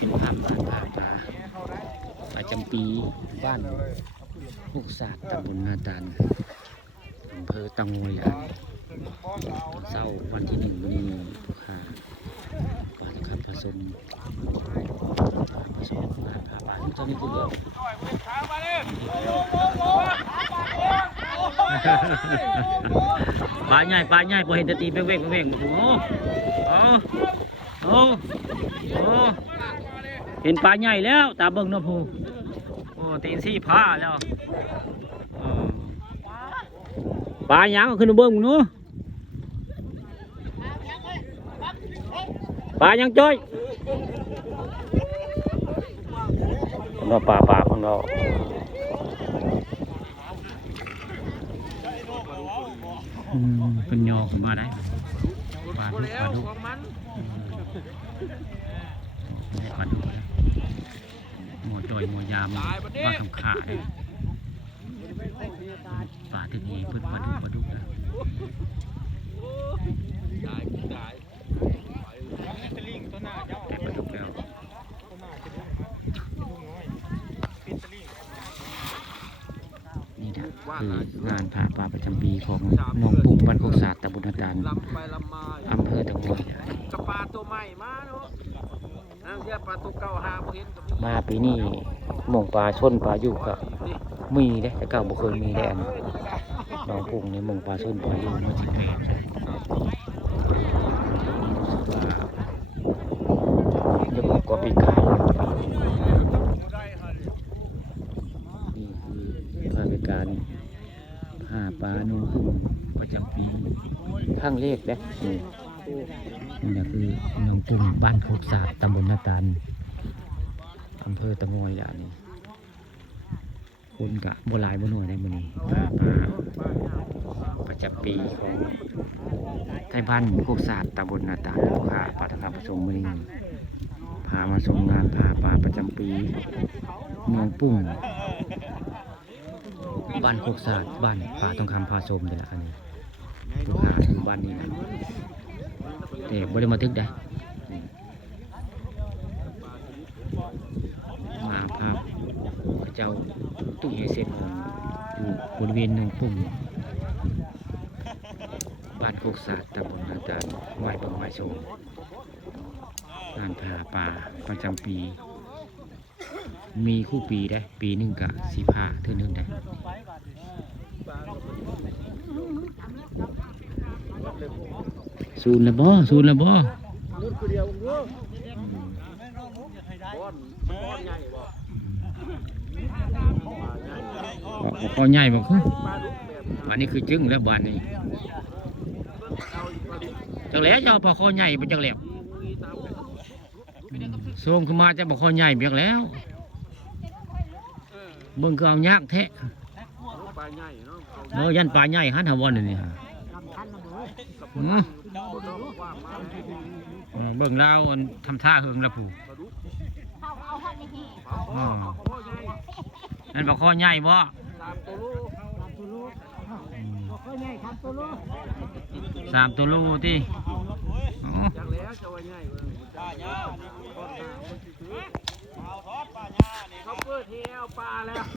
เป็นภาพบ้านผาป่าประจำปีบ้านลูกศาสตร์ตำบลนาตาลอำเภอตังงวยอ่ะเศร้าวันที่1นี้ผู้ค้าป่าตะขับผสมงานผาป่าเจ้านี่คือปลาใหญ่พอเห็นตะตีเพ่งโอ้เห็นปลาใหญ่แล้วตาเบิ่งเนาะผู้โอ้ตีนซี่ผ้าแล้วปลาหยังขึ้นมาเบิ่งหนูปลาหยังจ้อยเราปลาของเราเป็นยอขึ้นมาได้ปลาดุได้ปลาดุหมอจอยหมอยามมาทำขาปลาถึงนี้เพิ่งปลาดุนะแต่ปลาดุแล้วนี่นะคืองานผาป่าประจำปีของน้องปุ่มบ้านโคกศาสตร์ตำบลนาตาลอำเภอตะงอยปลาตัวใหม่มาเนาะปลาตัวเก่าหาเห็นมาปีนี้หม่งปลาชนปลาอยู่กับมีได้แต่เก่าบ่เคยมีได้น้องปุ่มนี่หม่งปลาชนปลาอยู่มาจิตแปลจะบอกว่าปีกายนี่คือภาพการหาปลาหนูปุ่มประจำปีข้างเลขเด้นี่คือน้องปุ่มบ้านโคกศาสตร์ตำบลนาตาลอำเภอตะงอยอย่างนี้คุณกะโบราณโบหน่วยได้มื้อนี้ปลาประจำปีของไทยบ้านโคกศาสตร์ตำบลนาตาลผู้ค้าปลาตะขาบผสมมื้อนี้พามาชมงานปลาประจำปีน้องปุ่มบ้านโคกศาสตร์บ้านป่าทองคำพาชมเลยล่ะอันนี้ผู้ค้าอยู่บ้านนี้นะแต่บริมาทึกได้มาภาพพระเจ้าตุ้งเฮเซนอยู่บริเวณหนึ่งปุ่มบ้านโคกศาสตร์ตำบลนาตาลไหว้บังไหว้โซงงานผาป่าประจำปีมีคู่ปีได้ปีหนึ่งกะสีผ้าเท่านึงได้สูนละบ่คอใหญ่บอกอันนี้คือจึ้งแล้วบานนี้จังแหล่เจ้าพอคอใหญ่เป็นจังแหล่ส่งขึ้นมาจะบอกคอใหญ่เบียกแล้วเบิ่งก็เอายากแท้ยันปลาใหญ่ฮันทวันนี่เบิ่งแล้วทำท่าเฮิงแล้วผู้นั่นบอกคอใหญ่บ่3 ตัวโลที่เขาเปิดเที่ยวปลาแล้ว